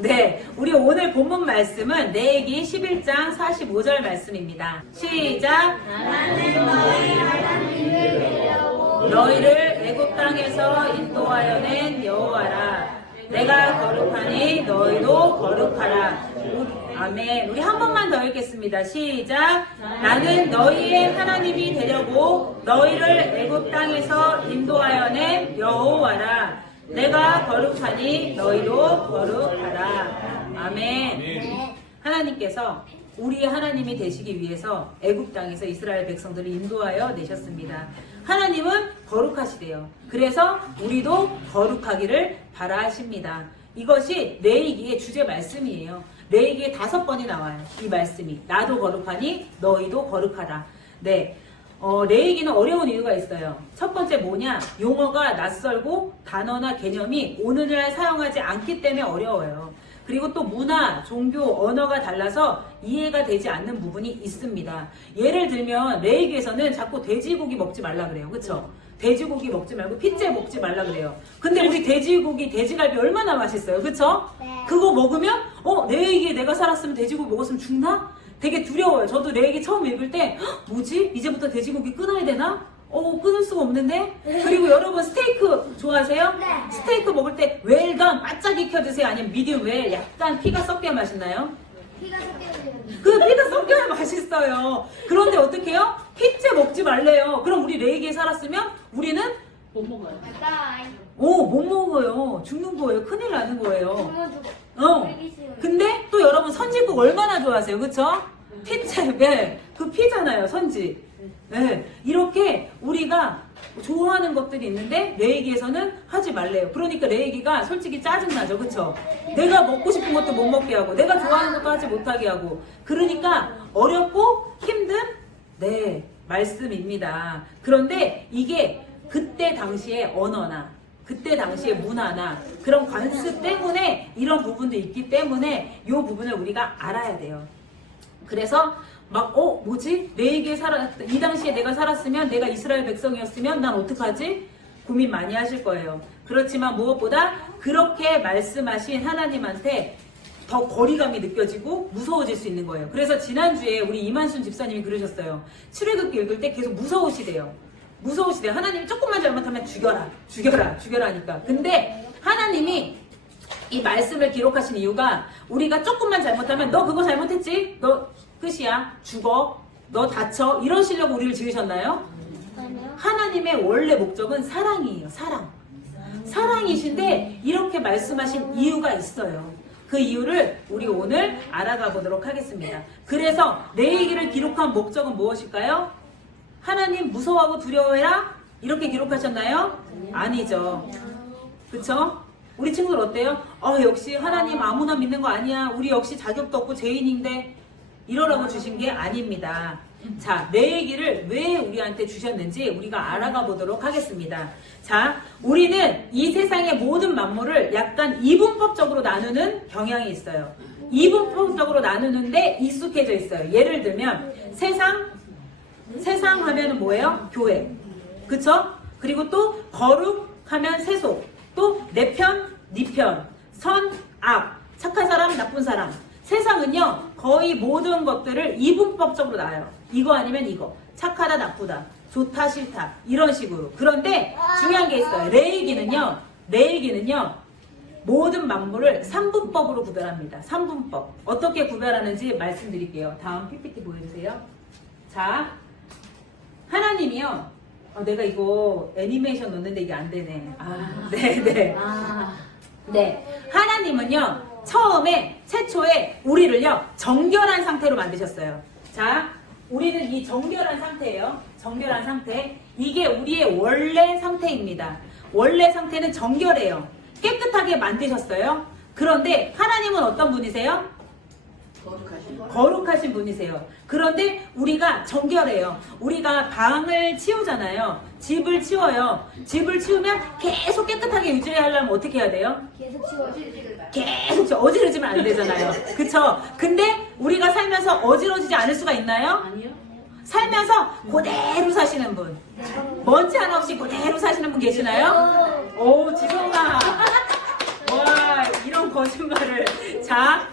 네, 우리 오늘 본문 말씀은 레위기 11장 45절 말씀입니다. 시작. 나는 너희 하나님을 데려오고 너희를 애굽 땅에서 인도하여 낸 여호와라. 내가 거룩하니 너희도 거룩하라. 아멘. 우리 한 번만 더 읽겠습니다. 시작. 나는 너희의 하나님이 되려고 너희를 애굽 땅에서 인도하여 낸 여호와라. 내가 거룩하니 너희도 거룩하라. 아멘. 하나님께서 우리의 하나님이 되시기 위해서 애굽 땅에서 이스라엘 백성들을 인도하여 내셨습니다. 하나님은 거룩하시대요. 그래서 우리도 거룩하기를 바라십니다. 이것이 레위기의 주제 말씀이에요. 레위기에 5번이 나와요. 이 말씀이. 나도 거룩하니 너희도 거룩하라. 네. 레위기는 어려운 이유가 있어요. 첫 번째 뭐냐? 용어가 낯설고 단어나 개념이 오늘날 사용하지 않기 때문에 어려워요. 그리고 또 문화, 종교, 언어가 달라서 이해가 되지 않는 부분이 있습니다. 예를 들면 레위기에서는 자꾸 돼지고기 먹지 말라 그래요. 그쵸? 돼지고기 먹지 말고 핏째 먹지 말라 그래요. 근데 우리 돼지고기, 돼지갈비 얼마나 맛있어요. 그쵸? 그거 먹으면 레위기에 내가 살았으면 돼지고기 먹었으면 죽나? 되게 두려워요. 저도 레위기 처음 읽을 때 뭐지? 이제부터 돼지고기 끊어야 되나? 끊을 수가 없는데? 그리고 여러분 스테이크 좋아하세요? 네. 스테이크 먹을 때 웰던 바짝 익혀 드세요? 아니면 미디움 웰 약간 피가 섞여야 맛있나요? 피가 섞여져요. 그 피가 섞여야 맛있어요. 그런데 어떻게 해요? 핏째 먹지 말래요. 그럼 우리 레위기에 살았으면 우리는 못 먹어요. 못 먹어요. 죽는 거예요. 큰일 나는 거예요. 부모 주고. 근데 또 여러분 선지국 얼마나 좋아하세요. 그쵸? 핏째, 네. 그 피잖아요. 선지. 네. 이렇게 우리가 좋아하는 것들이 있는데 레위기에서는 하지 말래요. 그러니까 레위기가 솔직히 짜증나죠. 그쵸? 내가 먹고 싶은 것도 못 먹게 하고 내가 좋아하는 것도 하지 못하게 하고 그러니까 어렵고 힘든 말씀입니다. 그런데 이게 그때 당시의 언어나 그때 당시의 문화나 그런 관습 때문에 이런 부분도 있기 때문에 이 부분을 우리가 알아야 돼요. 그래서 뭐지? 레위기에 이 당시에 내가 살았으면 내가 이스라엘 백성이었으면 난 어떡하지? 고민 많이 하실 거예요. 그렇지만 무엇보다 그렇게 말씀하신 하나님한테 더 거리감이 느껴지고 무서워질 수 있는 거예요. 그래서 지난주에 우리 이만순 집사님이 그러셨어요. 출애굽기 읽을 때 계속 무서우시대요. 하나님이 조금만 잘못하면 죽여라 하니까. 근데 하나님이 이 말씀을 기록하신 이유가 우리가 조금만 잘못하면 너 그거 잘못했지? 너 끝이야. 죽어. 너 다쳐. 이러시려고 우리를 지으셨나요? 아니요. 하나님의 원래 목적은 사랑이에요. 사랑이신데 이렇게 말씀하신 이유가 있어요. 그 이유를 우리 오늘 알아가 보도록 하겠습니다. 그래서 레위기를 기록한 목적은 무엇일까요? 하나님 무서워하고 두려워해라? 이렇게 기록하셨나요? 아니죠. 그쵸? 우리 친구들 어때요? 역시 하나님 아무나 믿는 거 아니야. 우리 역시 자격도 없고 죄인인데 이러라고 주신 게 아닙니다. 자, 레위기를 왜 우리한테 주셨는지 우리가 알아가 보도록 하겠습니다. 자, 우리는 이 세상의 모든 만물을 약간 이분법적으로 나누는 경향이 있어요. 이분법적으로 나누는데 익숙해져 있어요. 예를 들면 세상 하면은 뭐예요? 교회. 그쵸? 그리고 또 거룩 하면 세속. 또 내 편, 네 편. 선, 악. 착한 사람, 나쁜 사람. 세상은요 거의 모든 것들을 이분법적으로 나와요. 이거 아니면 이거. 착하다, 나쁘다. 좋다, 싫다. 이런 식으로. 그런데 중요한 게 있어요. 레위기는요 모든 만물을 3분법으로 구별합니다. 3분법. 어떻게 구별하는지 말씀드릴게요. 다음 PPT 보여주세요. 자, 하나님이요. 내가 이거 애니메이션 넣는데 이게 안 되네. 네네. 네. 하나님은요, 최초에 우리를요, 정결한 상태로 만드셨어요. 자, 우리는 이 정결한 상태예요. 정결한 상태. 이게 우리의 원래 상태입니다. 원래 상태는 정결해요. 깨끗하게 만드셨어요. 그런데 하나님은 어떤 분이세요? 거룩하신 분이세요. 그런데 우리가 정결해요. 우리가 방을 치우잖아요. 집을 치워요. 집을 치우면 계속 깨끗하게 유지하려면 어떻게 해야 돼요? 계속 치워줘요. 계속 어지러지면 안 되잖아요. 그쵸? 근데 우리가 살면서 어지러지지 않을 수가 있나요? 아니요. 살면서 그대로 사시는 분. 먼지 하나 없이 그대로 사시는 분 계시나요? 오, 지성아. 와, 이런 무슨 거짓말을. 자,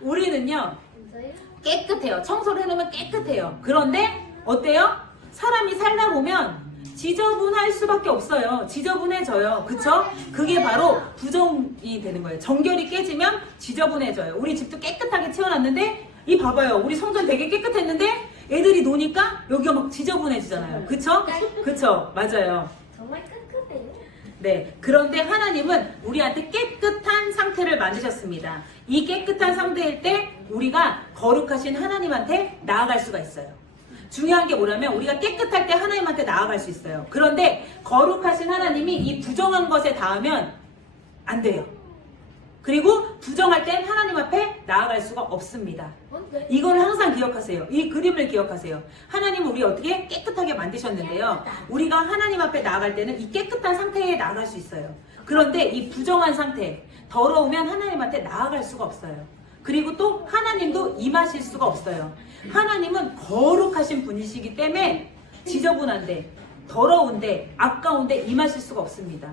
우리는요, 진짜요? 깨끗해요. 청소를 해놓으면 깨끗해요. 그런데, 어때요? 사람이 살다 보면 지저분할 수밖에 없어요. 지저분해져요. 그쵸? 그게 바로 부정이 되는 거예요. 정결이 깨지면 지저분해져요. 우리 집도 깨끗하게 치워놨는데, 이 봐봐요. 우리 성전 되게 깨끗했는데, 애들이 노니까 여기가 막 지저분해지잖아요. 그쵸? 그쵸? 맞아요. 정말 끈끈해요. 네. 그런데 하나님은 우리한테 깨끗한 상태를 만드셨습니다. 이 깨끗한 상태일 때 우리가 거룩하신 하나님한테 나아갈 수가 있어요. 중요한 게 뭐냐면 우리가 깨끗할 때 하나님한테 나아갈 수 있어요. 그런데 거룩하신 하나님이 이 부정한 것에 닿으면 안 돼요. 그리고 부정할 땐 하나님 앞에 나아갈 수가 없습니다. 뭔데? 이걸 항상 기억하세요. 이 그림을 기억하세요. 하나님은 우리 어떻게 깨끗하게 만드셨는데요. 우리가 하나님 앞에 나아갈 때는 이 깨끗한 상태에 나아갈 수 있어요. 그런데 이 부정한 상태, 더러우면 하나님한테 나아갈 수가 없어요. 그리고 또 하나님도 임하실 수가 없어요. 하나님은 거룩하신 분이시기 때문에 지저분한데, 더러운데, 아까운데 임하실 수가 없습니다.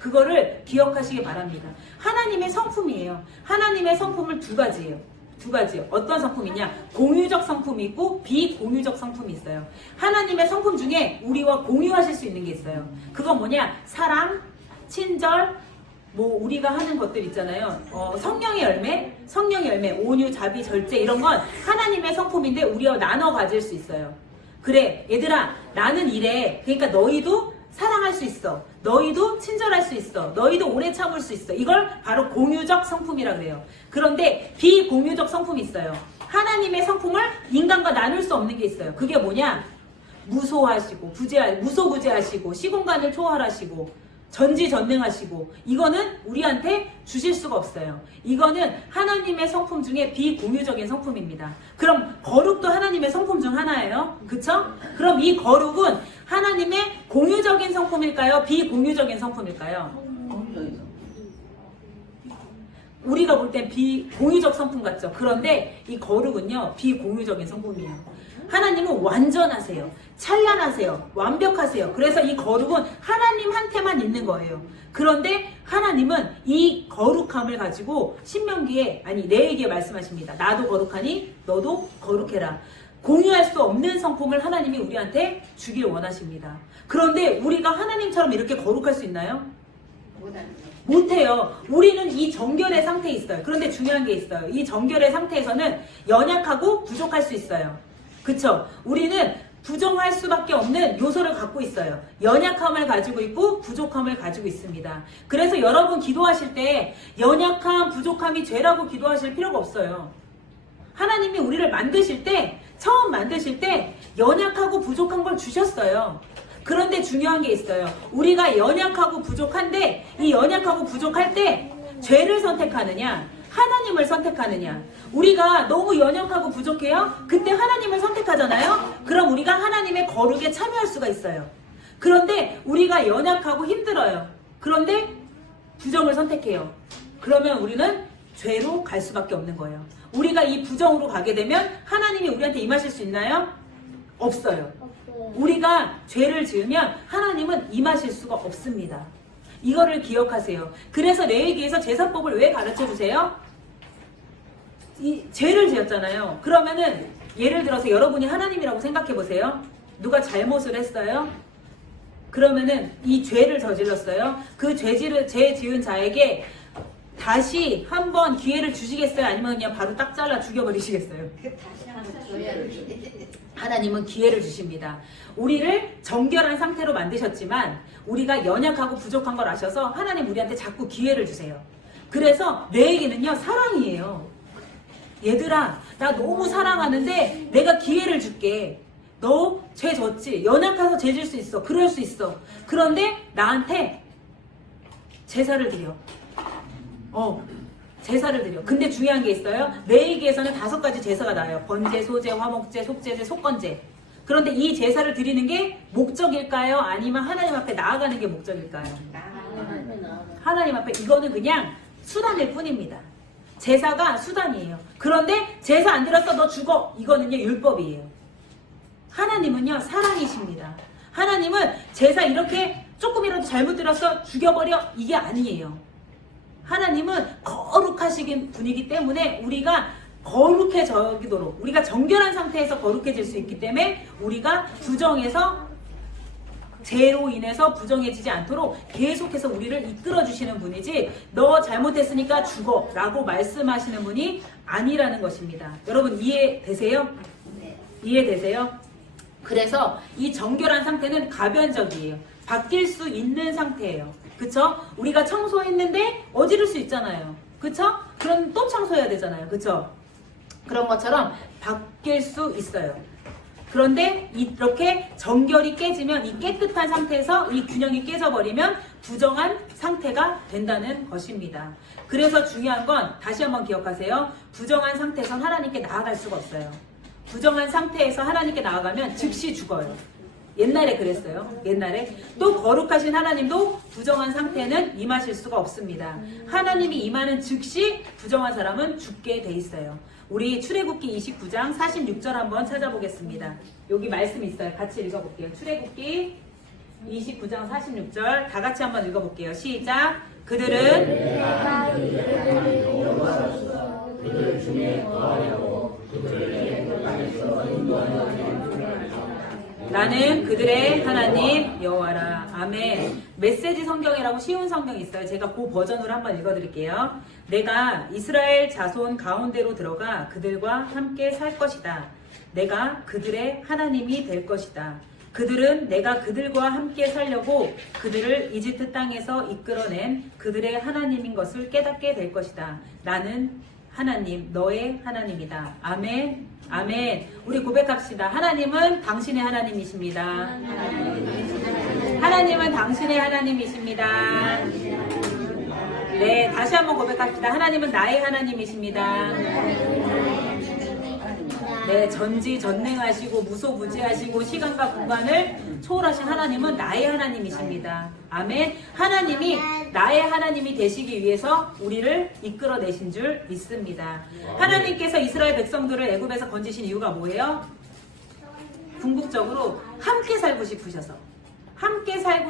그거를 기억하시기 바랍니다. 하나님의 성품이에요. 하나님의 성품을 두 가지예요. 두 가지요. 어떤 성품이냐? 공유적 성품이 있고 비공유적 성품이 있어요. 하나님의 성품 중에 우리와 공유하실 수 있는 게 있어요. 그건 뭐냐? 사랑, 친절, 뭐 우리가 하는 것들 있잖아요. 성령의 열매, 온유, 자비, 절제 이런 건 하나님의 성품인데 우리와 나눠 가질 수 있어요. 그래, 얘들아, 나는 이래. 그러니까 너희도 사랑할 수 있어. 너희도 친절할 수 있어. 너희도 오래 참을 수 있어. 이걸 바로 공유적 성품이라 그래요. 그런데 비공유적 성품이 있어요. 하나님의 성품을 인간과 나눌 수 없는 게 있어요. 그게 뭐냐? 무소하시고, 무소부재하시고, 시공간을 초월하시고, 전지전능하시고, 이거는 우리한테 주실 수가 없어요. 이거는 하나님의 성품 중에 비공유적인 성품입니다. 그럼 거룩도 하나님의 성품 중 하나예요. 그쵸? 그럼 이 거룩은 하나님의 공유적인 성품일까요? 비공유적인 성품일까요? 우리가 볼 땐 비공유적 성품 같죠? 그런데 이 거룩은요, 비공유적인 성품이에요. 하나님은 완전하세요. 찬란하세요. 완벽하세요. 그래서 이 거룩은 하나님한테만 있는 거예요. 그런데 하나님은 이 거룩함을 가지고 신명기에, 레위기에 말씀하십니다. 나도 거룩하니 너도 거룩해라. 공유할 수 없는 성품을 하나님이 우리한테 주길 원하십니다. 그런데 우리가 하나님처럼 이렇게 거룩할 수 있나요? 못해요. 우리는 이 정결의 상태에 있어요. 그런데 중요한 게 있어요. 이 정결의 상태에서는 연약하고 부족할 수 있어요. 그쵸? 우리는 부정할 수밖에 없는 요소를 갖고 있어요. 연약함을 가지고 있고 부족함을 가지고 있습니다. 그래서 여러분 기도하실 때 연약함, 부족함이 죄라고 기도하실 필요가 없어요. 하나님이 우리를 만드실 때, 처음 만드실 때 연약하고 부족한 걸 주셨어요. 그런데 중요한 게 있어요. 우리가 연약하고 부족한데 이 연약하고 부족할 때 죄를 선택하느냐, 하나님을 선택하느냐. 우리가 너무 연약하고 부족해요? 그때 하나님을 선택하잖아요? 그럼 우리가 하나님의 거룩에 참여할 수가 있어요. 그런데 우리가 연약하고 힘들어요. 그런데 부정을 선택해요. 그러면 우리는 죄로 갈 수밖에 없는 거예요. 우리가 이 부정으로 가게 되면 하나님이 우리한테 임하실 수 있나요? 없어요. 우리가 죄를 지으면 하나님은 임하실 수가 없습니다. 이거를 기억하세요. 그래서 레위기에서 제사법을 왜 가르쳐 주세요? 이 죄를 지었잖아요. 그러면은 예를 들어서 여러분이 하나님이라고 생각해 보세요. 누가 잘못을 했어요? 그러면은 이 죄를 저질렀어요. 그 죄 지은 자에게 다시 한번 기회를 주시겠어요? 아니면 그냥 바로 딱 잘라 죽여버리시겠어요? 하나님은 기회를 주십니다. 우리를 정결한 상태로 만드셨지만 우리가 연약하고 부족한 걸 아셔서 하나님 우리한테 자꾸 기회를 주세요. 그래서 내 얘기는요, 사랑이에요. 얘들아, 나 너무 사랑하는데 내가 기회를 줄게. 너 죄 졌지? 연약해서 죄 질 수 있어. 그럴 수 있어. 그런데 나한테 제사를 드려. 제사를 드려. 근데 중요한 게 있어요. 레위기에서는 5가지 제사가 나와요. 번제, 소제, 화목제, 속제제, 속건제. 그런데 이 제사를 드리는 게 목적일까요? 아니면 하나님 앞에 나아가는 게 목적일까요? 하나님 앞에. 이거는 그냥 수단일 뿐입니다. 제사가 수단이에요. 그런데 제사 안 드렸어, 너 죽어. 이거는요, 율법이에요. 하나님은요, 사랑이십니다. 하나님은 제사 이렇게 조금이라도 잘못 드렸어, 죽여버려. 이게 아니에요. 하나님은 거룩하신 분이기 때문에 우리가 거룩해지도록, 우리가 정결한 상태에서 거룩해질 수 있기 때문에 우리가 부정해서, 죄로 인해서 부정해지지 않도록 계속해서 우리를 이끌어 주시는 분이지, 너 잘못했으니까 죽어 라고 말씀하시는 분이 아니라는 것입니다. 여러분 이해되세요? 이해되세요? 그래서 이 정결한 상태는 가변적이에요. 바뀔 수 있는 상태예요. 그쵸? 우리가 청소했는데 어지를 수 있잖아요. 그쵸? 그럼 또 청소해야 되잖아요. 그쵸? 그런 것처럼 바뀔 수 있어요. 그런데 이렇게 정결이 깨지면, 이 깨끗한 상태에서 이 균형이 깨져버리면 부정한 상태가 된다는 것입니다. 그래서 중요한 건 다시 한번 기억하세요. 부정한 상태에서 하나님께 나아갈 수가 없어요. 부정한 상태에서 하나님께 나아가면 즉시 죽어요. 옛날에 그랬어요. 옛날에. 또 거룩하신 하나님도 부정한 상태는 임하실 수가 없습니다. 하나님이 임하는 즉시 부정한 사람은 죽게 돼 있어요. 우리 출애굽기 29장 46절 한번 찾아보겠습니다. 여기 말씀 있어요. 같이 읽어볼게요. 출애굽기 29장 46절 다 같이 한번 읽어볼게요. 시작. 그들은 그들 중에 거하려고 그들에게 땅에서 인도하여 나는 그들의 하나님 여호와라. 아멘. 메시지 성경이라고 쉬운 성경이 있어요. 제가 그 버전으로 한번 읽어드릴게요. 내가 이스라엘 자손 가운데로 들어가 그들과 함께 살 것이다. 내가 그들의 하나님이 될 것이다. 그들은 내가 그들과 함께 살려고 그들을 이집트 땅에서 이끌어낸 그들의 하나님인 것을 깨닫게 될 것이다. 나는 하나님, 너의 하나님이다. 아멘. 아멘. 우리 고백합시다. 하나님은 당신의 하나님이십니다. 하나님은 당신의 하나님이십니다. 네, 다시 한번 고백합시다. 하나님은 나의 하나님이십니다. 네, 전지전능하시고 무소부지하시고 시간과 공간을 초월하신 하나님은 나의 하나님이십니다. 아멘. 하나님이 나의 하나님이 되시기 위해서 우리를 이끌어내신 줄 믿습니다. 하나님께서 이스라엘 백성들을 애굽에서 건지신 이유가 뭐예요? 궁극적으로 함께 살고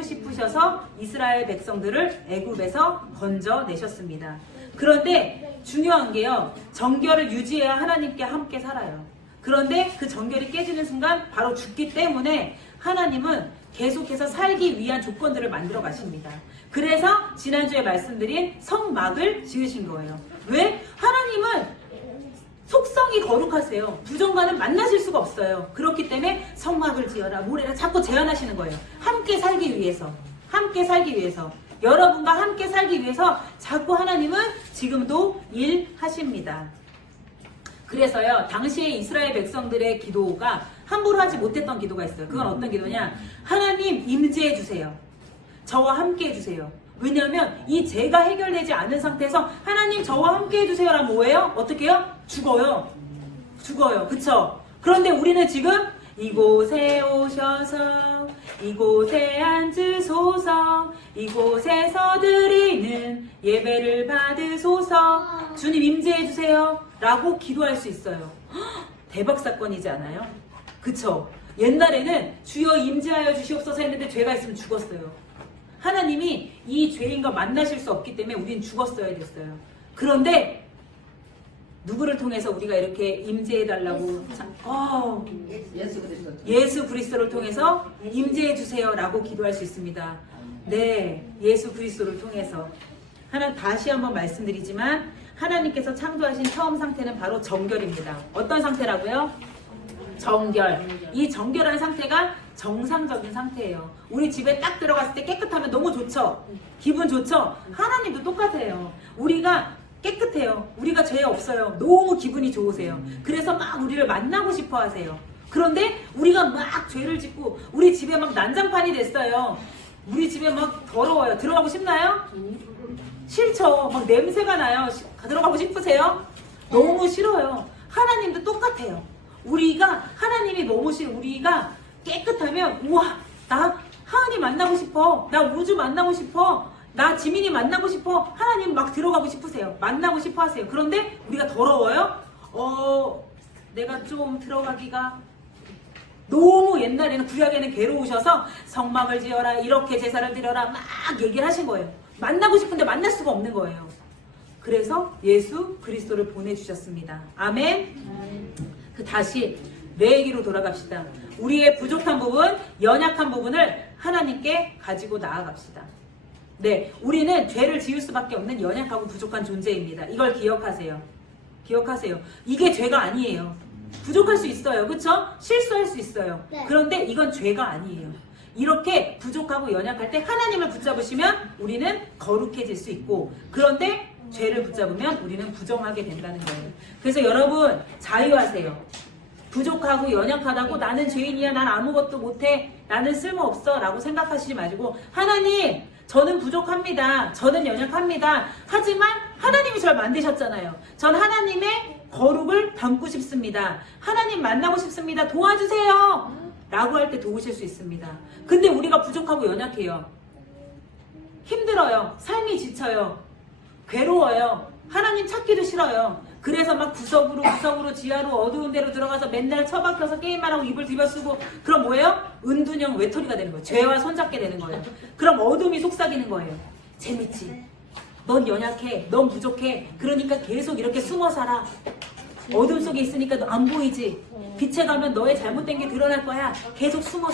싶으셔서 이스라엘 백성들을 애굽에서 건져내셨습니다. 그런데 중요한 게요, 정결을 유지해야 하나님께 함께 살아요. 그런데 그 정결이 깨지는 순간 바로 죽기 때문에 하나님은 계속해서 살기 위한 조건들을 만들어 가십니다. 그래서 지난주에 말씀드린 성막을 지으신 거예요. 왜? 하나님은 속성이 거룩하세요. 부정과는 만나실 수가 없어요. 그렇기 때문에 성막을 지어라, 뭐래라 자꾸 제안하시는 거예요. 함께 살기 위해서. 여러분과 함께 살기 위해서 자꾸 하나님은 지금도 일하십니다. 그래서요, 당시에 이스라엘 백성들의 기도가 함부로 하지 못했던 기도가 있어요. 그건 어떤 기도냐? 하나님 임재해 주세요. 저와 함께 해주세요. 왜냐하면 이 죄가 해결되지 않은 상태에서 하나님 저와 함께 해주세요라면 뭐예요? 어떻게 해요? 죽어요. 그쵸? 그런데 우리는 지금 이곳에 오셔서 이곳에 앉으소서, 이곳에서 드리는 예배를 받으소서, 주님 임재해 주세요 라고 기도할 수 있어요. 대박 사건이지 않아요? 그쵸? 옛날에는 주여 임재하여 주시옵소서 했는데 죄가 있으면 죽었어요. 하나님이 이 죄인과 만나실 수 없기 때문에 우린 죽었어야 됐어요. 그런데 누구를 통해서 우리가 이렇게 임재해달라고, 예수 그리스도를 통해서 임재해주세요 라고 기도할 수 있습니다. 네, 예수 그리스도를 통해서. 다시 한번 말씀드리지만 하나님께서 창조하신 처음 상태는 바로 정결입니다. 어떤 상태라고요? 정결. 이 정결한 상태가 정상적인 상태예요. 우리 집에 딱 들어갔을 때 깨끗하면 너무 좋죠? 기분 좋죠? 하나님도 똑같아요. 우리가 깨끗해요. 우리가 죄 없어요. 너무 기분이 좋으세요. 그래서 막 우리를 만나고 싶어 하세요. 그런데 우리가 막 죄를 짓고 우리 집에 막 난장판이 됐어요. 우리 집에 막 더러워요. 들어가고 싶나요? 싫죠. 막 냄새가 나요. 들어가고 싶으세요? 너무 싫어요. 하나님도 똑같아요. 우리가 하나님이 너무 싫어. 우리가 깨끗하면 우와, 나 하은이 만나고 싶어. 나 우주 만나고 싶어. 나 지민이 만나고 싶어. 하나님 막 들어가고 싶으세요. 만나고 싶어 하세요. 그런데 우리가 더러워요? 내가 좀 들어가기가 너무 옛날에는 구약에는 괴로우셔서 성막을 지어라, 이렇게 제사를 드려라 막 얘기를 하신 거예요. 만나고 싶은데 만날 수가 없는 거예요. 그래서 예수 그리스도를 보내주셨습니다. 아멘. 다시 내 얘기로 돌아갑시다. 우리의 부족한 부분, 연약한 부분을 하나님께 가지고 나아갑시다. 네, 우리는 죄를 지을 수밖에 없는 연약하고 부족한 존재입니다. 이걸 기억하세요. 기억하세요. 이게 죄가 아니에요. 부족할 수 있어요. 그쵸? 실수할 수 있어요. 네. 그런데 이건 죄가 아니에요. 이렇게 부족하고 연약할 때 하나님을 붙잡으시면 우리는 거룩해질 수 있고, 그런데 죄를 붙잡으면 우리는 부정하게 된다는 거예요. 그래서 여러분 자유하세요. 부족하고 연약하다고 나는 죄인이야, 난 아무것도 못해, 나는 쓸모없어 라고 생각하시지 마시고, 하나님 저는 부족합니다, 저는 연약합니다. 하지만 하나님이 저를 만드셨잖아요. 전 하나님의 거룩을 담고 싶습니다. 하나님 만나고 싶습니다. 도와주세요 라고 할 때 도우실 수 있습니다. 근데 우리가 부족하고 연약해요. 힘들어요. 삶이 지쳐요. 괴로워요. 하나님 찾기도 싫어요. 그래서 막 구석으로 지하로 어두운 데로 들어가서 맨날 처박혀서 게임만 하고 입을 뒤벼쓰고, 그럼 뭐예요? 은둔형 외톨이가 되는 거예요. 죄와 손잡게 되는 거예요. 그럼 어둠이 속삭이는 거예요. 재밌지? 넌 연약해. 넌 부족해. 그러니까 계속 이렇게 숨어 살아. 어둠 속에 있으니까 너 안 보이지? 빛에 가면 너의 잘못된 게 드러날 거야. 계속 숨어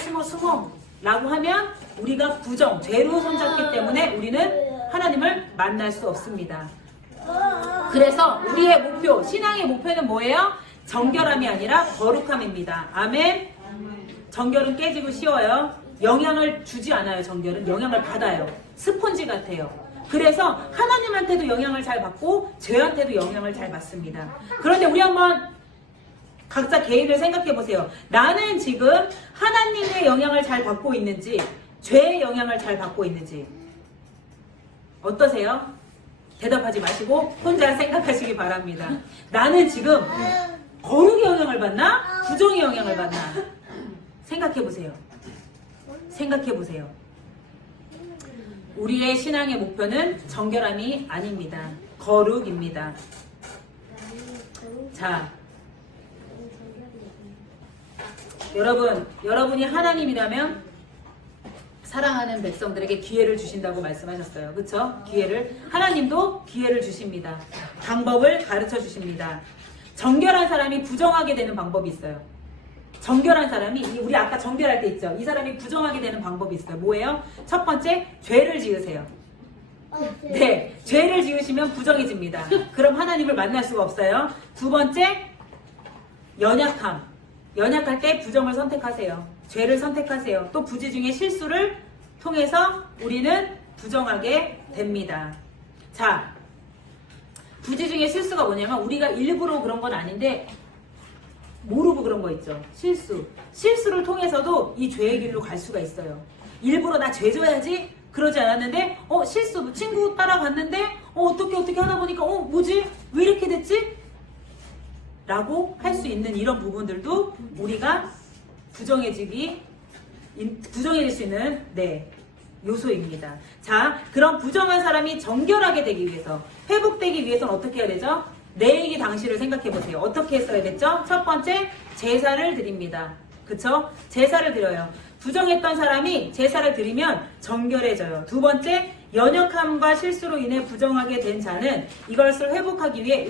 라고 하면 우리가 죄로 손잡기 때문에 우리는 하나님을 만날 수 없습니다. 그래서 우리의 목표, 신앙의 목표는 뭐예요? 정결함이 아니라 거룩함입니다. 아멘. 정결은 깨지고 쉬워요. 영향을 주지 않아요. 정결은 영향을 받아요. 스폰지 같아요. 그래서 하나님한테도 영향을 잘 받고 죄한테도 영향을 잘 받습니다. 그런데 우리 한번 각자 개인을 생각해 보세요. 나는 지금 하나님의 영향을 잘 받고 있는지 죄의 영향을 잘 받고 있는지 어떠세요? 대답하지 마시고 혼자 생각하시기 바랍니다. 나는 지금 거룩의 영향을 받나? 부정의 영향을 받나? 생각해 보세요. 생각해 보세요. 우리의 신앙의 목표는 정결함이 아닙니다. 거룩입니다. 자, 여러분이 하나님이라면 사랑하는 백성들에게 기회를 주신다고 말씀하셨어요. 그쵸? 하나님도 기회를 주십니다. 방법을 가르쳐 주십니다. 정결한 사람이 부정하게 되는 방법이 있어요. 정결한 사람이, 우리 아까 정결할 때 있죠? 이 사람이 부정하게 되는 방법이 있어요. 뭐예요? 첫 번째, 죄를 지으세요. 네, 죄를 지으시면 부정해집니다. 그럼 하나님을 만날 수가 없어요. 두 번째, 연약함. 연약할 때 부정을 선택하세요. 죄를 선택하세요. 또 부지 중에 실수를 통해서 우리는 부정하게 됩니다. 자, 부지 중에 실수가 뭐냐면 우리가 일부러 그런 건 아닌데 모르고 그런 거 있죠. 실수를 통해서도 이 죄의 길로 갈 수가 있어요. 일부러 나 죄 져야지 그러지 않았는데 실수, 친구 따라갔는데 어떻게 하다 보니까 뭐지? 왜 이렇게 됐지? 라고 할 수 있는 이런 부분들도 우리가 부정해질 수 있는 요소입니다. 자, 그럼 부정한 사람이 정결하게 되기 위해서, 회복되기 위해서는 어떻게 해야 되죠? 내일이 당시를 생각해 보세요. 어떻게 했어야 됐죠? 첫 번째, 제사를 드립니다. 그쵸? 제사를 드려요. 부정했던 사람이 제사를 드리면 정결해져요. 두 번째, 연약함과 실수로 인해 부정하게 된 자는 이것을 회복하기 위해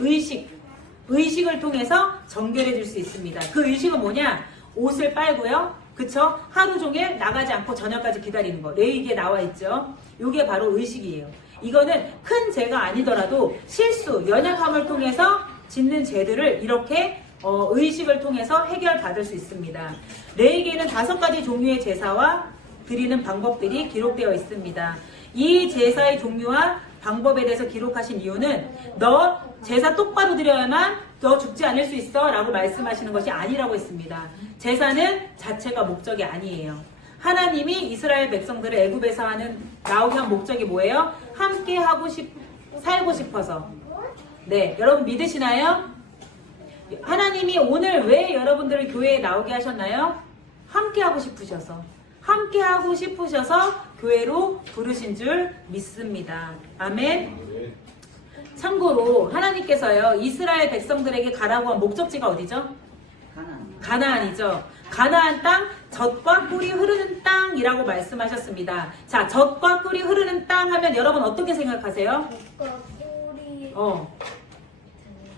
의식을 통해서 정결해질 수 있습니다. 그 의식은 뭐냐? 옷을 빨고요. 그쵸? 하루 종일 나가지 않고 저녁까지 기다리는 거. 레위기에 나와 있죠. 이게 바로 의식이에요. 이거는 큰 죄가 아니더라도 실수, 연약함을 통해서 짓는 죄들을 이렇게 의식을 통해서 해결받을 수 있습니다. 레위기에는 5가지 종류의 제사와 드리는 방법들이 기록되어 있습니다. 이 제사의 종류와 방법에 대해서 기록하신 이유는 너 제사 똑바로 드려야만 너 죽지 않을 수 있어 라고 말씀하시는 것이 아니라고 했습니다. 제사는 자체가 목적이 아니에요. 하나님이 이스라엘 백성들을 애굽에서 나오게 한 목적이 뭐예요? 함께 살고 싶어서. 네, 여러분 믿으시나요? 하나님이 오늘 왜 여러분들을 교회에 나오게 하셨나요? 함께 하고 싶으셔서 교회로 부르신 줄 믿습니다. 아멘. 참고로 하나님께서요, 이스라엘 백성들에게 가라고 한 목적지가 어디죠? 가나안이죠. 가나안 땅, 젖과 꿀이 흐르는 땅이라고 말씀하셨습니다. 자, 젖과 꿀이 흐르는 땅 하면 여러분 어떻게 생각하세요? 젖과 꿀이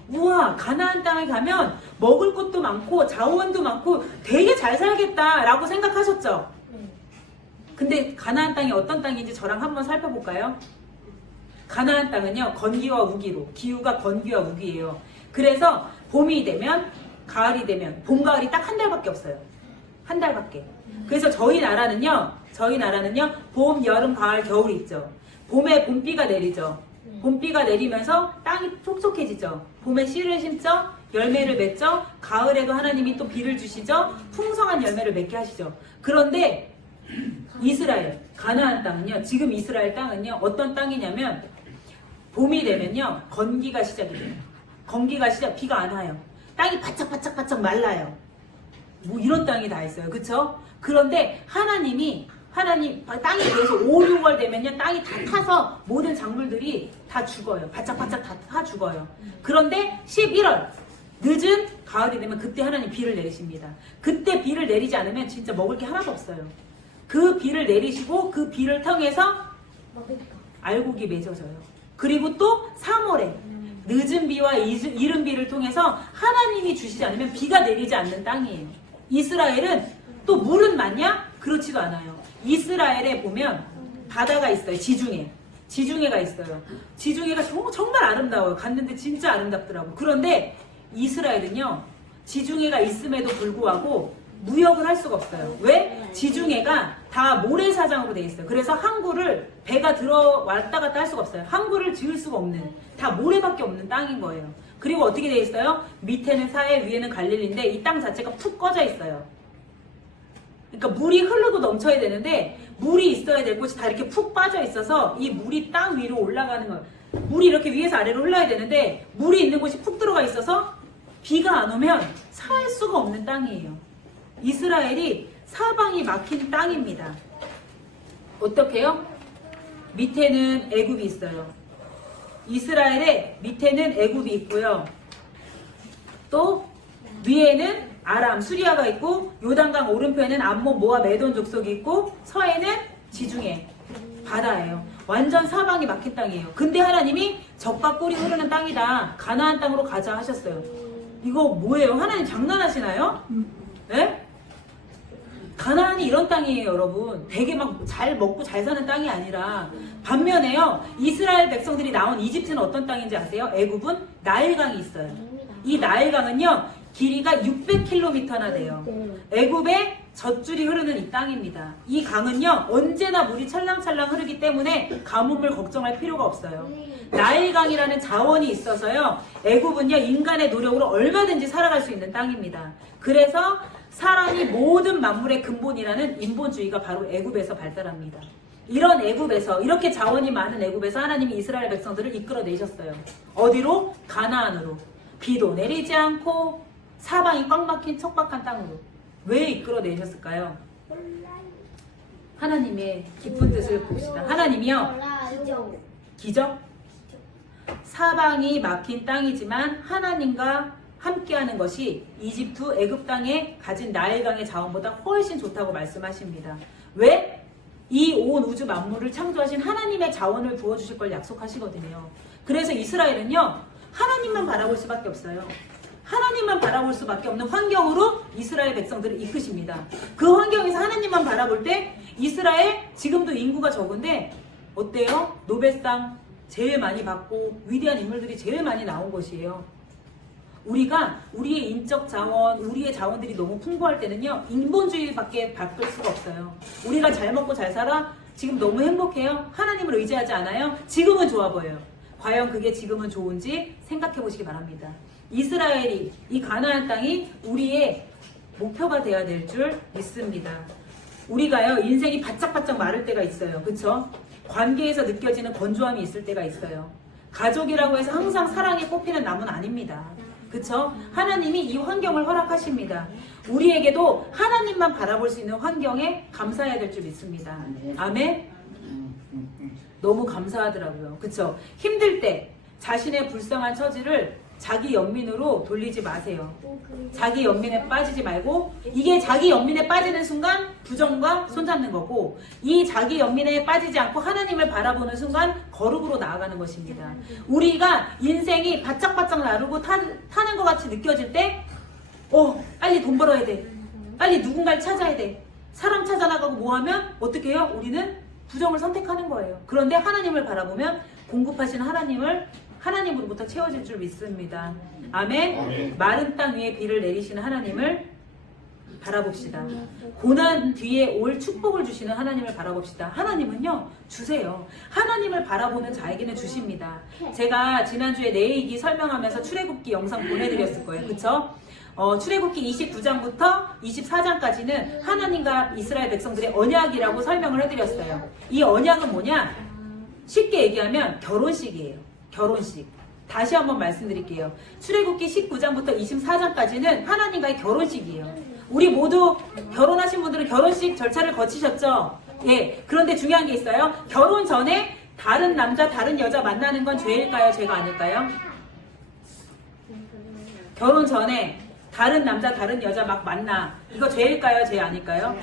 우와, 가나안 땅에 가면 먹을 것도 많고 자원도 많고 되게 잘 살겠다라고 생각하셨죠? 근데 가나안 땅이 어떤 땅인지 저랑 한번 살펴볼까요? 가나안 땅은요, 건기와 우기로, 기후가 건기와 우기예요. 그래서 봄이 되면, 가을이 되면, 봄, 가을이 딱 한 달밖에 없어요. 한 달밖에. 그래서 저희 나라는요, 봄, 여름, 가을, 겨울이 있죠. 봄에 봄비가 내리죠. 봄비가 내리면서 땅이 촉촉해지죠. 봄에 씨를 심죠. 열매를 맺죠. 가을에도 하나님이 또 비를 주시죠. 풍성한 열매를 맺게 하시죠. 그런데 이스라엘, 가나안 땅은요, 지금 이스라엘 땅은요, 어떤 땅이냐면, 봄이 되면요, 건기가 시작이 돼요. 비가 안 와요. 땅이 바짝바짝 말라요. 뭐 이런 땅이 다 있어요. 그쵸? 그런데 땅이 계속 5, 6월 되면요, 땅이 다 타서 모든 작물들이 다 죽어요. 바짝바짝 다 죽어요. 그런데 11월, 늦은 가을이 되면 그때 하나님 비를 내리십니다. 그때 비를 내리지 않으면 진짜 먹을 게 하나도 없어요. 그 비를 내리시고 그 비를 통해서 알곡이 맺어져요. 그리고 또 3월에 늦은 비와 이른 비를 통해서 하나님이 주시지 않으면 비가 내리지 않는 땅이에요. 이스라엘은 또 물은 많냐? 그렇지도 않아요. 이스라엘에 보면 바다가 있어요. 지중해가 있어요. 지중해가 정말 아름다워요. 갔는데 진짜 아름답더라고요. 그런데 이스라엘은요, 지중해가 있음에도 불구하고 무역을 할 수가 없어요. 왜? 지중해가 다 모래사장으로 돼 있어요. 그래서 항구를 배가 들어왔다 갔다 할 수가 없어요. 항구를 지을 수가 없는, 다 모래밖에 없는 땅인 거예요. 그리고 어떻게 돼 있어요? 밑에는 사해, 위에는 갈릴리인데 이 땅 자체가 푹 꺼져 있어요. 그러니까 물이 흐르고 넘쳐야 되는데 물이 있어야 될 곳이 다 이렇게 푹 빠져 있어서 이 물이 땅 위로 올라가는 거예요. 물이 이렇게 위에서 아래로 흘러야 되는데 물이 있는 곳이 푹 들어가 있어서 비가 안 오면 살 수가 없는 땅이에요. 이스라엘이 사방이 막힌 땅입니다. 어떻게요? 밑에는 애굽이 있어요. 이스라엘의 밑에는 애굽이 있고요. 또 위에는 아람, 수리아가 있고 요단강 오른편에는 암몬, 모압, 에돔 족속이 있고 서해는 지중해, 바다예요. 완전 사방이 막힌 땅이에요. 근데 하나님이 젖과 꿀이 흐르는 땅이다, 가나안 땅으로 가자 하셨어요. 이거 뭐예요? 하나님 장난하시나요? 네? 가나안이 이런 땅이에요, 여러분. 되게 막 잘 먹고 잘 사는 땅이 아니라, 반면에요, 이스라엘 백성들이 나온 이집트는 어떤 땅인지 아세요? 애굽은 나일강이 있어요. 이 나일강은요, 길이가 600km나 돼요. 애굽의 젖줄이 흐르는 이 땅입니다. 이 강은요, 언제나 물이 찰랑찰랑 흐르기 때문에 가뭄을 걱정할 필요가 없어요. 나일강이라는 자원이 있어서요, 애굽은요, 인간의 노력으로 얼마든지 살아갈 수 있는 땅입니다. 그래서 사람이 모든 만물의 근본이라는 인본주의가 바로 애굽에서 발달합니다. 이런 애굽에서, 이렇게 자원이 많은 애굽에서 하나님이 이스라엘 백성들을 이끌어내셨어요. 어디로? 가나안으로. 비도 내리지 않고 사방이 꽉 막힌 척박한 땅으로. 왜 이끌어내셨을까요? 하나님의 깊은 뜻을 봅시다. 하나님이요, 기적? 사방이 막힌 땅이지만 하나님과 함께하는 것이 이집트, 애굽 땅에 가진 나일강의 자원보다 훨씬 좋다고 말씀하십니다. 왜? 이 온 우주 만물을 창조하신 하나님의 자원을 부어주실 걸 약속하시거든요. 그래서 이스라엘은요, 하나님만 바라볼 수밖에 없어요. 하나님만 바라볼 수밖에 없는 환경으로 이스라엘 백성들을 이끄십니다. 그 환경에서 하나님만 바라볼 때 이스라엘 지금도 인구가 적은데 어때요? 노벨상 제일 많이 받고 위대한 인물들이 제일 많이 나온 곳이에요. 우리가 우리의 인적 자원, 우리의 자원들이 너무 풍부할 때는요, 인본주의밖에 바꿀 수가 없어요. 우리가 잘 먹고 잘 살아? 지금 너무 행복해요? 하나님을 의지하지 않아요? 지금은 좋아 보여요. 과연 그게 지금은 좋은지 생각해 보시기 바랍니다. 이스라엘이, 이 가나안 땅이 우리의 목표가 되어야 될 줄 믿습니다. 우리가요, 인생이 바짝바짝 마를 때가 있어요. 그쵸? 관계에서 느껴지는 건조함이 있을 때가 있어요. 가족이라고 해서 항상 사랑에 꼽히는 나무는 아닙니다. 그쵸? 하나님이 이 환경을 허락하십니다. 우리에게도 하나님만 바라볼 수 있는 환경에 감사해야 될 줄 믿습니다. 아멘? 너무 감사하더라고요. 그쵸? 힘들 때 자신의 불쌍한 처지를 자기 연민으로 돌리지 마세요. 자기 연민에 빠지지 말고, 이게 자기 연민에 빠지는 순간 부정과 손잡는 거고, 이 자기 연민에 빠지지 않고 하나님을 바라보는 순간 거룩으로 나아가는 것입니다. 우리가 인생이 바짝바짝 나르고 타는 것 같이 느껴질 때 빨리 돈 벌어야 돼, 빨리 누군가를 찾아야 돼, 사람 찾아나가고 뭐하면 어떻게 해요? 우리는 부정을 선택하는 거예요. 그런데 하나님을 바라보면 공급하시는 하나님으로부터 채워질 줄 믿습니다. 아멘. 아멘. 마른 땅 위에 비를 내리시는 하나님을 바라봅시다. 고난 뒤에 올 축복을 주시는 하나님을 바라봅시다. 하나님은요, 주세요. 하나님을 바라보는 자에게는 주십니다. 제가 지난주에 내 얘기 설명하면서 출애굽기 영상 보내드렸을 거예요. 그쵸? 출애굽기 29장부터 24장까지는 하나님과 이스라엘 백성들의 언약이라고 설명을 해드렸어요. 이 언약은 뭐냐? 쉽게 얘기하면 결혼식이에요. 결혼식. 다시 한번 말씀드릴게요. 출애굽기 19장부터 24장까지는 하나님과의 결혼식이에요. 우리 모두 결혼하신 분들은 결혼식 절차를 거치셨죠? 예. 그런데 중요한 게 있어요. 결혼 전에 다른 남자, 다른 여자 만나는 건 죄일까요? 죄가 아닐까요? 결혼 전에 다른 남자, 다른 여자 막 만나. 이거 죄일까요? 죄 아닐까요?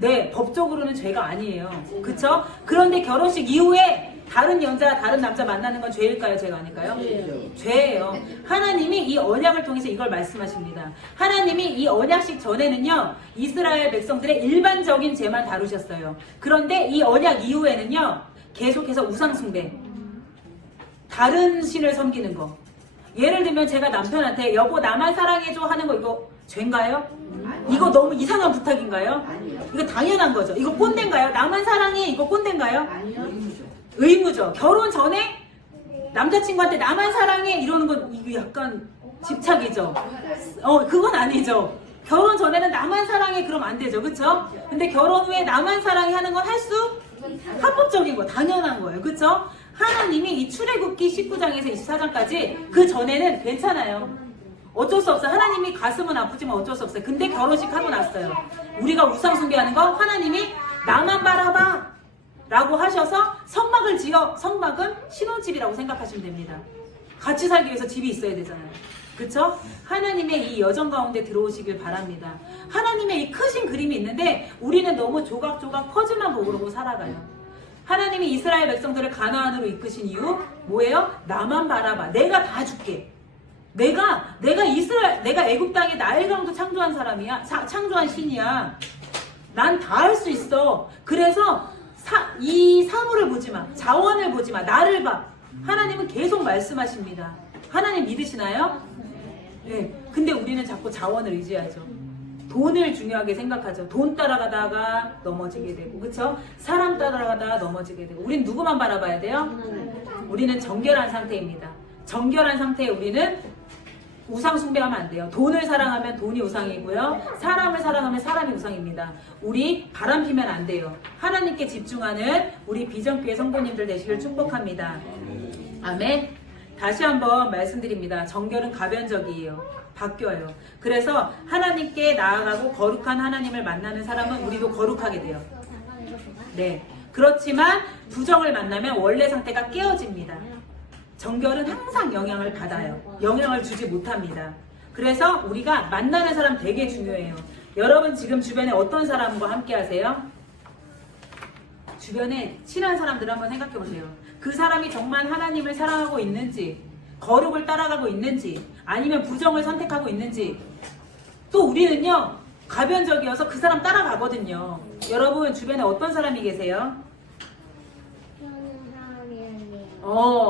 네, 법적으로는 죄가 아니에요. 그쵸? 그런데 결혼식 이후에 다른 여자, 다른 남자 만나는 건 죄일까요? 죄가 아닐까요? 죄예요. 하나님이 이 언약을 통해서 이걸 말씀하십니다. 하나님이 이 언약식 전에는요, 이스라엘 백성들의 일반적인 죄만 다루셨어요. 그런데 이 언약 이후에는요, 계속해서 우상숭배, 다른 신을 섬기는 거. 예를 들면 제가 남편한테 여보 나만 사랑해줘 하는 거 이거 죄인가요? 이거 너무 이상한 부탁인가요? 이거 당연한 거죠. 이거 꼰대인가요? 나만 사랑해 이거 꼰대인가요? 의무죠. 결혼 전에 남자친구한테 나만 사랑해 이러는 건 이거 약간 집착이죠. 그건 아니죠. 결혼 전에는 나만 사랑해 그러면 안 되죠. 그쵸? 근데 결혼 후에 나만 사랑해 하는 건 할 수 합법적인 거 당연한 거예요. 그쵸? 하나님이 이 출애굽기 19장에서 24장까지 그 전에는 괜찮아요. 어쩔 수 없어요. 하나님이 가슴은 아프지만 어쩔 수 없어요. 근데 결혼식 하고 났어요. 우리가 우상 숭배하는 거 하나님이 나만 바라봐 라고 하셔서 성막을 지어, 성막은 신혼집이라고 생각하시면 됩니다. 같이 살기 위해서 집이 있어야 되잖아요. 그쵸? 하나님의 이 여정 가운데 들어오시길 바랍니다. 하나님의 이 크신 그림이 있는데 우리는 너무 조각조각 퍼즐만 보고 그러고 살아가요. 하나님이 이스라엘 백성들을 가나안으로 이끄신 이유 뭐예요? 나만 바라봐. 내가 다 줄게. 내가 애굽 땅에 나일강도 창조한 사람이야. 창조한 신이야. 난 다 할 수 있어. 그래서 이 사물을 보지 마. 자원을 보지 마. 나를 봐. 하나님은 계속 말씀하십니다. 하나님 믿으시나요? 네. 근데 우리는 자꾸 자원을 의지하죠. 돈을 중요하게 생각하죠. 돈 따라가다가 넘어지게 되고, 그쵸? 사람 따라가다가 넘어지게 되고. 우린 누구만 바라봐야 돼요? 우리는 정결한 상태입니다. 정결한 상태에 우리는 우상 숭배하면 안 돼요. 돈을 사랑하면 돈이 우상이고요. 사람을 사랑하면 사람이 우상입니다. 우리 바람 피면 안 돼요. 하나님께 집중하는 우리 비전교회 성도님들 되시길 축복합니다. 아멘. 다시 한번 말씀드립니다. 정결은 가변적이에요. 바뀌어요. 그래서 하나님께 나아가고 거룩한 하나님을 만나는 사람은 우리도 거룩하게 돼요. 네. 그렇지만 부정을 만나면 원래 상태가 깨어집니다. 정결은 항상 영향을 받아요. 영향을 주지 못합니다. 그래서 우리가 만나는 사람 되게 중요해요. 여러분 지금 주변에 어떤 사람과 함께 하세요? 주변에 친한 사람들 한번 생각해 보세요. 그 사람이 정말 하나님을 사랑하고 있는지, 거룩을 따라가고 있는지, 아니면 부정을 선택하고 있는지. 또 우리는요, 가변적이어서 그 사람 따라가거든요. 여러분 주변에 어떤 사람이 계세요?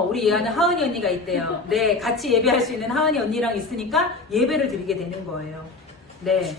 우리 예하는 하은이 언니가 있대요. 네, 같이 예배할 수 있는 하은이 언니랑 있으니까 예배를 드리게 되는 거예요. 네.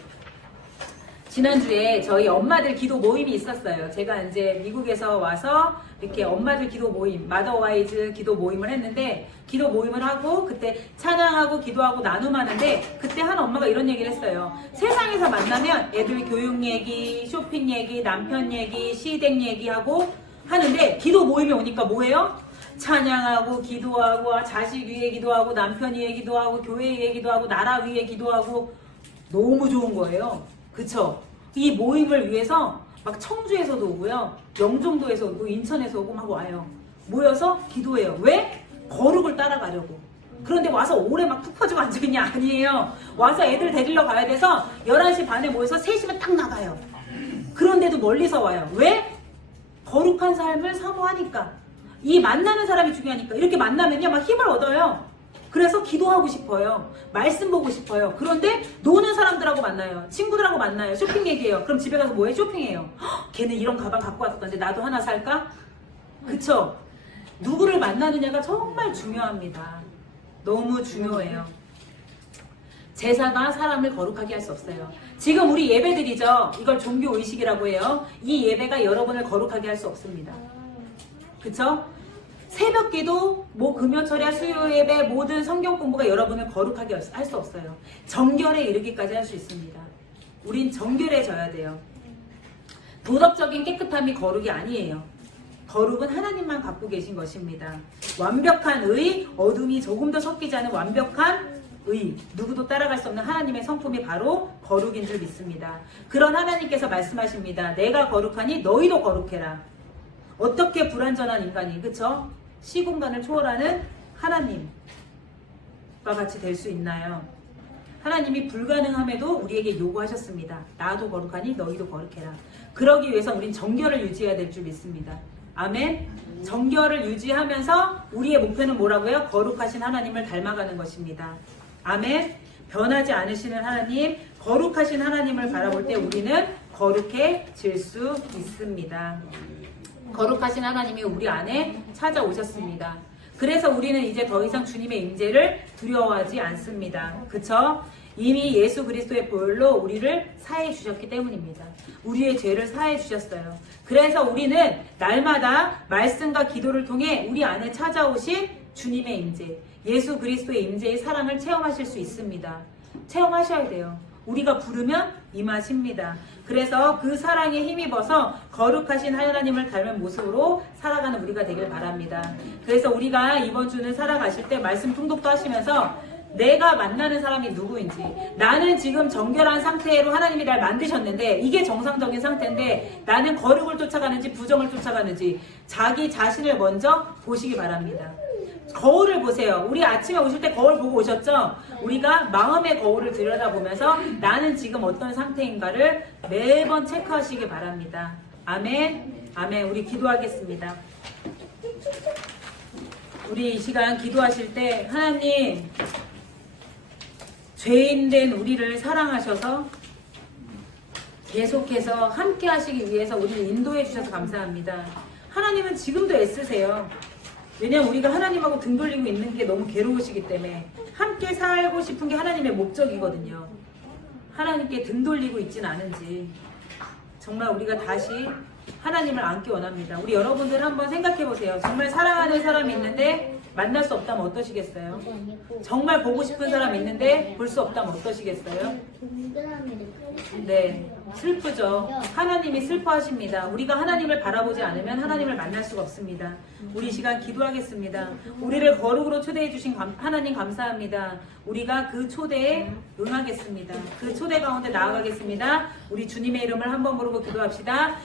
지난주에 저희 엄마들 기도 모임이 있었어요. 제가 이제 미국에서 와서 이렇게 엄마들 기도 모임, 마더와이즈 기도 모임을 했는데, 기도 모임을 하고 그때 찬양하고 기도하고 나눔하는데, 그때 한 엄마가 이런 얘기를 했어요. 세상에서 만나면 애들 교육 얘기, 쇼핑 얘기, 남편 얘기, 시댁 얘기하고 하는데, 기도 모임에 오니까 뭐예요? 찬양하고 기도하고 자식 위해 기도하고 남편 위해 기도하고 교회 위해 기도하고 나라 위해 기도하고 너무 좋은 거예요. 그쵸? 이 모임을 위해서 막 청주에서도 오고요, 영종도에서 오고 인천에서 오고 막 와요. 모여서 기도해요. 왜? 거룩을 따라가려고. 그런데 와서 오래 막 푹 퍼지고 앉아있냐? 아니에요. 와서 애들 데리러 가야 돼서 11시 반에 모여서 3시면 딱 나가요. 그런데도 멀리서 와요. 왜? 거룩한 삶을 사모하니까. 이 만나는 사람이 중요하니까. 이렇게 만나면요 막 힘을 얻어요. 그래서 기도하고 싶어요. 말씀 보고 싶어요. 그런데 노는 사람들하고 만나요. 친구들하고 만나요. 쇼핑 얘기해요. 그럼 집에 가서 뭐해? 쇼핑해요. 헉, 걔는 이런 가방 갖고 왔던데 나도 하나 살까? 그쵸? 누구를 만나느냐가 정말 중요합니다. 너무 중요해요. 제사가 사람을 거룩하게 할 수 없어요. 지금 우리 예배드리죠. 이걸 종교의식이라고 해요. 이 예배가 여러분을 거룩하게 할 수 없습니다. 그쵸? 새벽기도, 금요철야, 수요예배, 모든 성경 공부가 여러분을 거룩하게 할 수 없어요. 정결에 이르기까지 할 수 있습니다. 우린 정결해져야 돼요. 도덕적인 깨끗함이 거룩이 아니에요. 거룩은 하나님만 갖고 계신 것입니다. 완벽한 의, 어둠이 조금도 섞이지 않은 완벽한 의, 누구도 따라갈 수 없는 하나님의 성품이 바로 거룩인 줄 믿습니다. 그런 하나님께서 말씀하십니다. 내가 거룩하니 너희도 거룩해라. 어떻게 불완전한 인간이, 그쵸? 시공간을 초월하는 하나님과 같이 될 수 있나요? 하나님이 불가능함에도 우리에게 요구하셨습니다. 나도 거룩하니 너희도 거룩해라. 그러기 위해서 우린 정결을 유지해야 될 줄 믿습니다. 아멘. 정결을 유지하면서 우리의 목표는 뭐라고요? 거룩하신 하나님을 닮아가는 것입니다. 아멘. 변하지 않으시는 하나님, 거룩하신 하나님을 바라볼 때 우리는 거룩해질 수 있습니다. 거룩하신 하나님이 우리 안에 찾아오셨습니다. 그래서 우리는 이제 더 이상 주님의 임재를 두려워하지 않습니다. 그쵸? 이미 예수 그리스도의 보혈로 우리를 사해 주셨기 때문입니다. 우리의 죄를 사해 주셨어요. 그래서 우리는 날마다 말씀과 기도를 통해 우리 안에 찾아오신 주님의 임재, 예수 그리스도의 임재의 사랑을 체험하실 수 있습니다. 체험하셔야 돼요. 우리가 부르면 임하십니다. 그래서 그 사랑에 힘입어서 거룩하신 하나님을 닮은 모습으로 살아가는 우리가 되길 바랍니다. 그래서 우리가 이번 주는 살아가실 때 말씀 통독도 하시면서 내가 만나는 사람이 누구인지, 나는 지금 정결한 상태로 하나님이 날 만드셨는데 이게 정상적인 상태인데 나는 거룩을 쫓아가는지 부정을 쫓아가는지 자기 자신을 먼저 보시기 바랍니다. 거울을 보세요. 우리 아침에 오실 때 거울 보고 오셨죠? 우리가 마음의 거울을 들여다보면서 나는 지금 어떤 상태인가를 매번 체크하시기 바랍니다. 아멘. 아멘. 우리 기도하겠습니다. 우리 이 시간 기도하실 때 하나님, 죄인된 우리를 사랑하셔서 계속해서 함께 하시기 위해서 우리를 인도해 주셔서 감사합니다. 하나님은 지금도 애쓰세요. 왜냐면 우리가 하나님하고 등 돌리고 있는 게 너무 괴로우시기 때문에 함께 살고 싶은 게 하나님의 목적이거든요. 하나님께 등 돌리고 있진 않은지 정말 우리가 다시 하나님을 안기 원합니다. 우리 여러분들 한번 생각해 보세요. 정말 사랑하는 사람이 있는데 만날 수 없다면 어떠시겠어요? 정말 보고 싶은 사람이 있는데 볼 수 없다면 어떠시겠어요? 네, 슬프죠. 하나님이 슬퍼하십니다. 우리가 하나님을 바라보지 않으면 하나님을 만날 수가 없습니다. 우리 이 시간 기도하겠습니다. 우리를 거룩으로 초대해 주신 하나님 감사합니다. 우리가 그 초대에 응하겠습니다. 그 초대 가운데 나아가겠습니다. 우리 주님의 이름을 한번 부르고 기도합시다.